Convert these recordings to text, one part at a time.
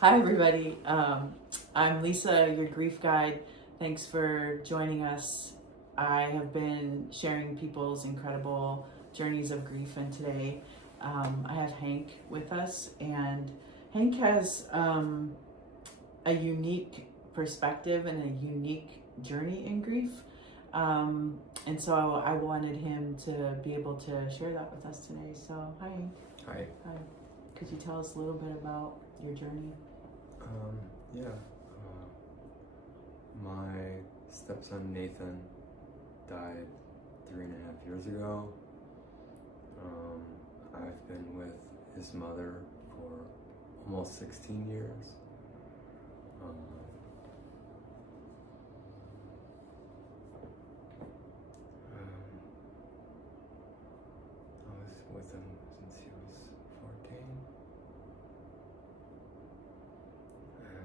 Hi, everybody. I'm Lisa, your grief guide. Thanks for joining us. I have been sharing people's incredible journeys of grief, and today I have Hank with us, and Hank has a unique perspective and a unique journey in grief. And so I wanted him to be able to share that with us today. So, hi, Hank. Hi. Hi. Could you tell us a little bit about your journey? My stepson Nathan died 3.5 years ago. I've been with his mother for almost 16 years. I was with him since he was 14.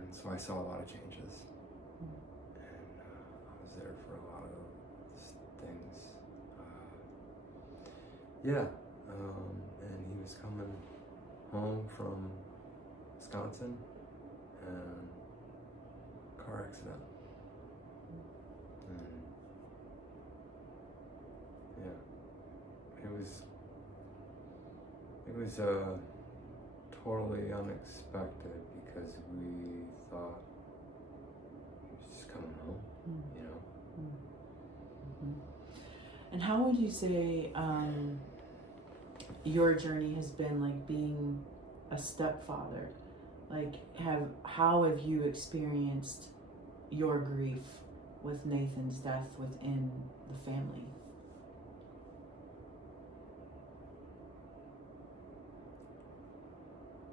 And so I saw a lot of changes. And I was there for a lot of things. And he was coming home from Wisconsin and car accident. And it was totally unexpected because we thought he was just coming home, you know. And how would you say your journey has been, like being a stepfather? Like, how have you experienced your grief with Nathan's death within the family?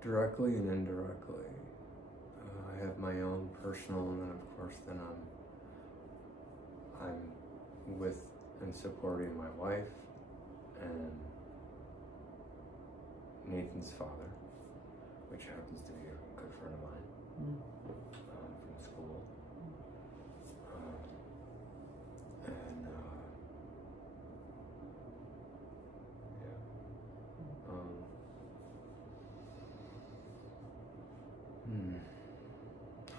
Directly and indirectly. I have my own personal, and then of course I'm with and supporting my wife and Nathan's father, which happens to be a good friend of mine from school.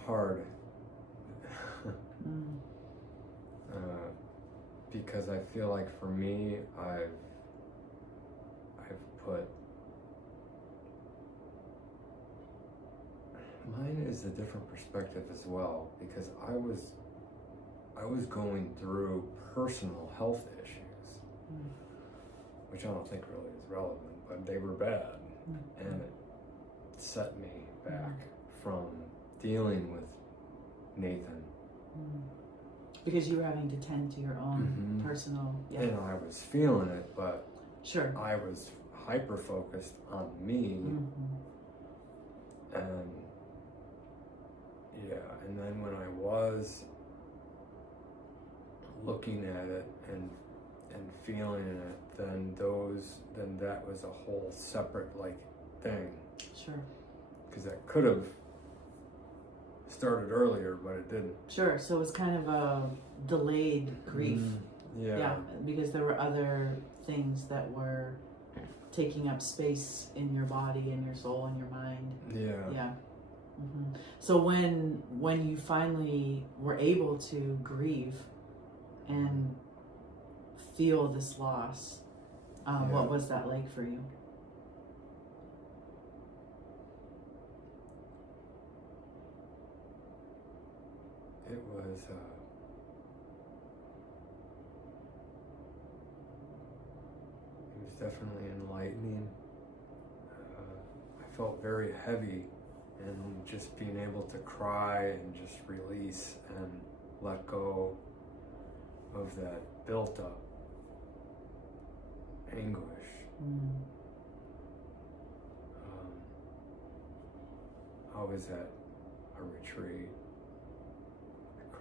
Hard. Because I feel like for me, I've put, mine is a different perspective as well, because I was going through personal health issues, which I don't think really is relevant, but they were bad, and it set me back from dealing with Nathan. Because you were having to tend to your own personal... And I was feeling it, but sure, I was hyper-focused on me. And then when I was looking at it and feeling it, then that was a whole separate thing. Sure. Because that could have started earlier, but it didn't. Sure, so it was kind of a delayed grief. Yeah, because there were other things that were taking up space in your body and your soul and your mind. Yeah. So when you finally were able to grieve and feel this loss, what was that like for you? It was definitely enlightening. I felt very heavy, and just being able to cry and just release and let go of that built up anguish. I was at a retreat.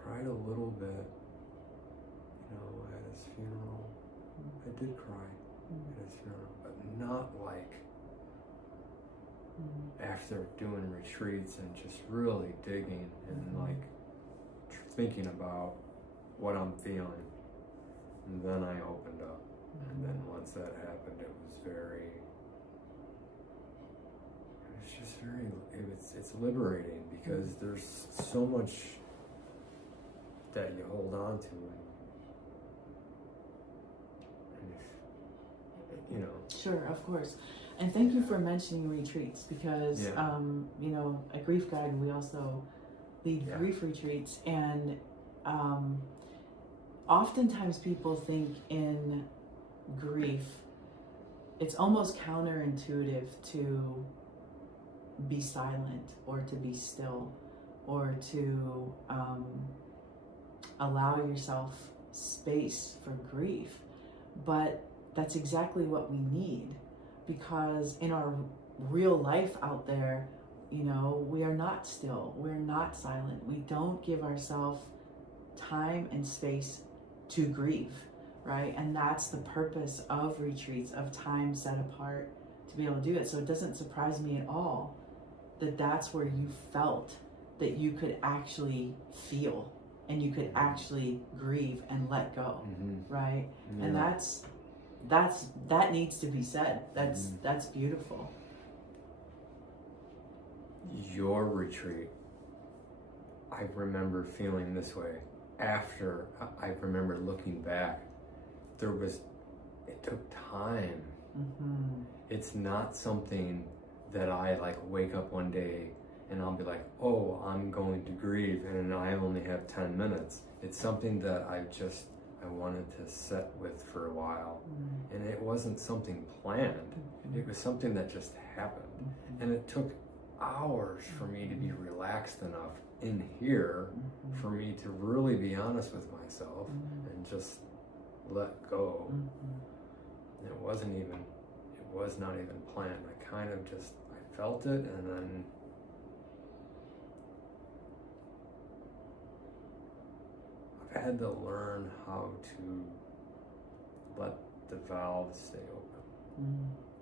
Cried a little bit, at his funeral. I did cry at his funeral, but not after doing retreats and just really digging and thinking about what I'm feeling. And then I opened up. And then once that happened, it was was just it's liberating because there's so much that you hold on to, and you know. Sure, of course. And thank you for mentioning retreats because, you know, at Grief Guide, we also lead grief retreats. And oftentimes people think in grief, it's almost counterintuitive to be silent or to be still or to allow yourself space for grief. But that's exactly what we need, because in our real life out there, you know, we are not still, we're not silent. We don't give ourselves time and space to grieve, right? And that's the purpose of retreats, of time set apart to be able to do it. So it doesn't surprise me at all that that's where you felt that you could actually feel and you could actually grieve and let go, right? Yeah. And that needs to be said. That's beautiful. Your retreat, I remember feeling this way after. I remember looking back, it took time. It's not something that I like wake up one day and I'll be like, oh, I'm going to grieve and I only have 10 minutes. It's something that I wanted to sit with for a while. And it wasn't something planned. It was something that just happened. And it took hours for me to be relaxed enough in here for me to really be honest with myself and just let go. And it was not even planned. I felt it, and then I've had to learn how to let the valves stay open.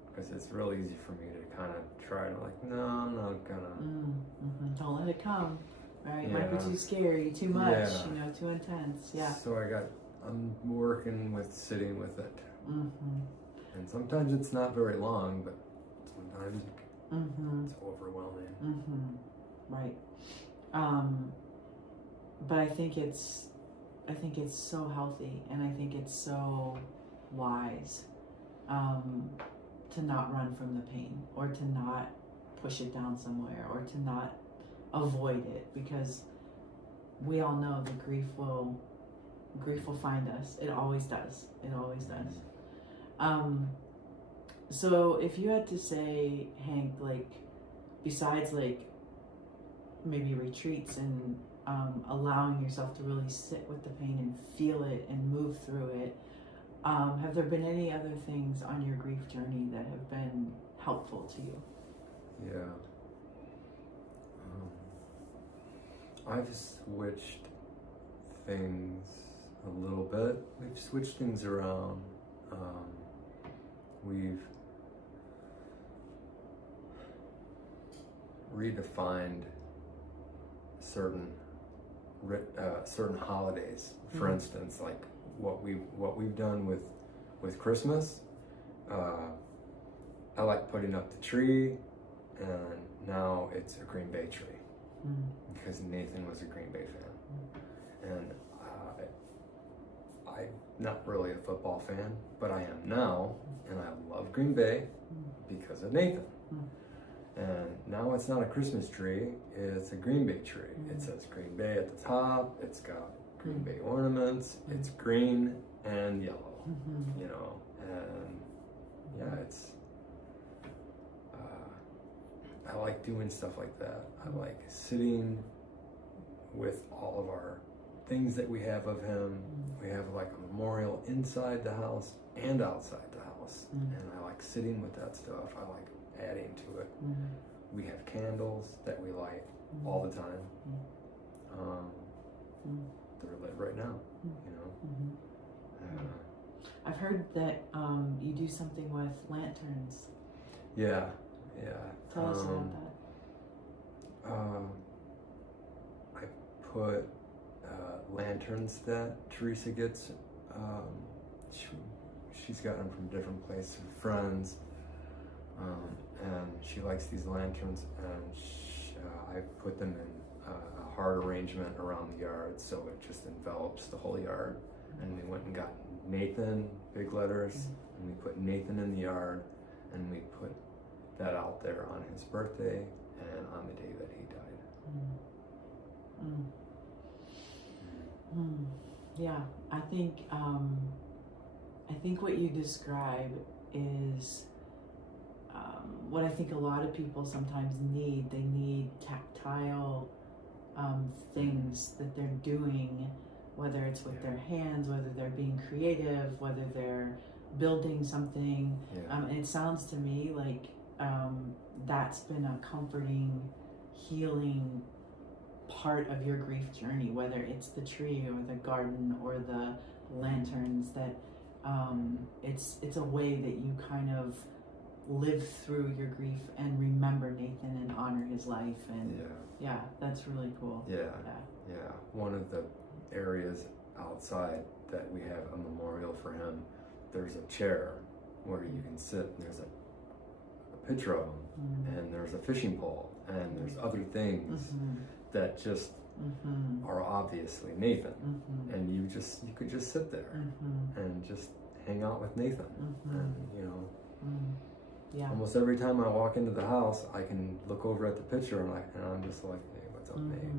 Because it's real easy for me to kind of try to like, no, I'm not gonna. Don't let it come, right? It might be too scary, too much, you know, too intense. Yeah. So I'm working with sitting with it. And sometimes it's not very long, but sometimes it's overwhelming. Right. But I think it's so healthy, and I think it's so wise to not run from the pain, or to not push it down somewhere, or to not avoid it, because we all know that grief will find us. It always does. It always does. So if you had to say, Hank, like, besides like maybe retreats and allowing yourself to really sit with the pain and feel it and move through it, have there been any other things on your grief journey that have been helpful to you? Yeah. I've switched things a little bit. We've switched things around. We've redefined certain holidays. For instance, like what we've done with Christmas. I like putting up the tree, and now it's a Green Bay tree because Nathan was a Green Bay fan, and I'm not really a football fan, but I am now, and I love Green Bay because of Nathan. And now it's not a Christmas tree, it's a Green Bay tree. It says Green Bay at the top, it's got Green Bay ornaments, it's green and yellow, you know, and yeah, it's, I like doing stuff like that. I like sitting with all of our things that we have of him. We have like a memorial inside the house and outside the house, and I like sitting with that stuff. I like adding to it. We have candles that we light all the time. They're lit right now, you know. I've heard that you do something with lanterns. Yeah. Tell us about that. I put lanterns that Teresa gets. She's gotten them from different places, friends. and she likes these lanterns, and I put them in a heart arrangement around the yard, so it just envelops the whole yard. And we went and got Nathan, big letters, and we put Nathan in the yard, and we put that out there on his birthday and on the day that he died. Yeah, I think what you describe is what I think a lot of people sometimes need. They need tactile things that they're doing, whether it's with their hands, whether they're being creative, whether they're building something. And it sounds to me like that's been a comforting, healing part of your grief journey, whether it's the tree or the garden or the lanterns, that it's a way that you kind of live through your grief and remember Nathan and honor his life. And that's really cool. One of the areas outside that we have a memorial for him, there's a chair where you can sit, and there's a picture of him, and there's a fishing pole, and there's other things that just are obviously Nathan, and you could just sit there and just hang out with Nathan. And almost every time I walk into the house, I can look over at the picture and I'm just like, hey, what's up, Nate?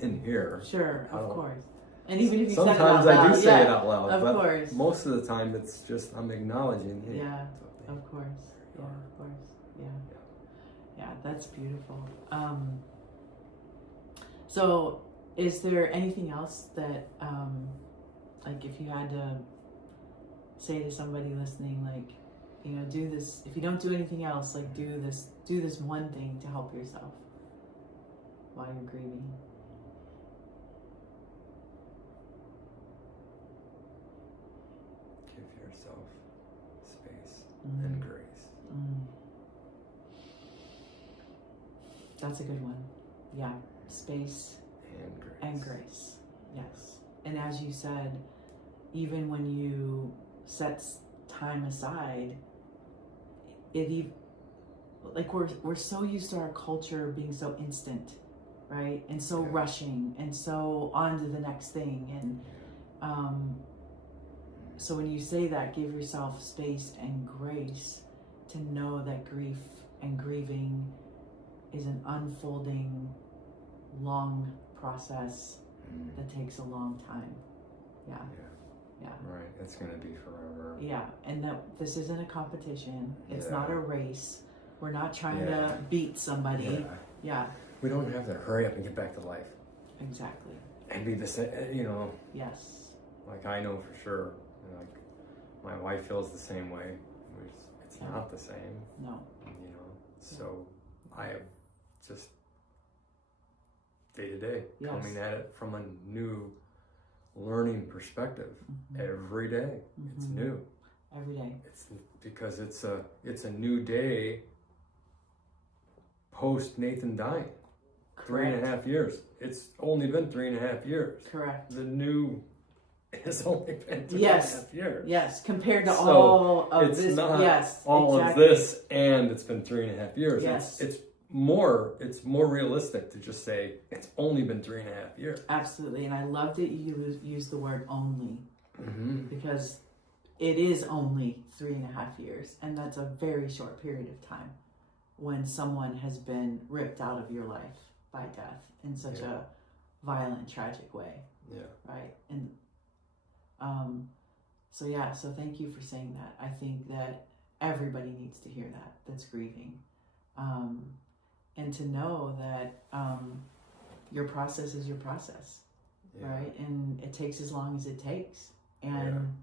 In here, sure, of course. And even if you sometimes said it out loud, I do say it out loud, of but course. most of the time it's just I'm acknowledging. Hey, what's up, Nate? Of course, of course, yeah. That's beautiful. So, is there anything else that, like, if you had to say to somebody listening, like, do this, if you don't do anything else, like, do this one thing to help yourself while you're grieving? Give yourself space and grace. That's a good one. Yeah, space and grace. Yes. And as you said, even when you set time aside, like we're so used to our culture being so instant, right? And so rushing, and so on to the next thing. And so when you say that, give yourself space and grace to know that grief and grieving is an unfolding, long process that takes a long time. Yeah. Right, it's going to be forever. Yeah, and that this isn't a competition. It's not a race. We're not trying to beat somebody. Yeah. We don't have to hurry up and get back to life. Exactly. And be the same, Yes. Like, I know for sure, like, my wife feels the same way. It's not the same. No. So I have just day to day coming at it from a new learning perspective. Every day it's new. Every day. It's because it's a new day post Nathan dying. Correct. 3.5 years. It's only been 3.5 years. Correct. The new has only been 3.5 years. Yes, compared to all of it's this. Not yes, all exactly. of this, and it's been 3.5 years. Yes. It's more realistic to just say it's only been 3.5 years. Absolutely, and I love that you use the word only, because it is only 3.5 years, and that's a very short period of time when someone has been ripped out of your life by death in such a violent, tragic way. Yeah. Right. And so thank you for saying that. I think that everybody needs to hear that, that's grieving. And to know that your process is your process, right? And it takes as long as it takes. And,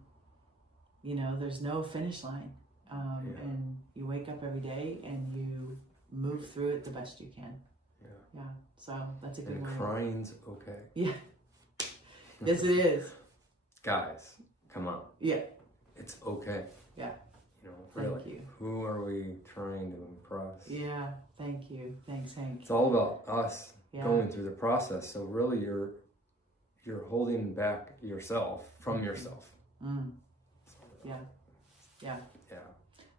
there's no finish line. And you wake up every day and you move through it the best you can. Yeah. So that's a good one. And crying's okay. Yeah. Yes, it is. Guys, come on. Yeah. It's okay. Yeah. Really. Thank you. Who are we trying to impress? Yeah. Thank you. Thanks, Hank. It's all about us going through the process. So really, you're holding back yourself from yourself. Yeah.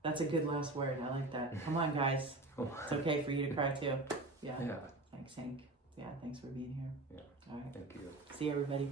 That's a good last word. I like that. Come on, guys. It's okay for you to cry too. Yeah. Yeah. Thanks, Hank. Yeah, thanks for being here. Yeah. All right. Thank you. See you, everybody.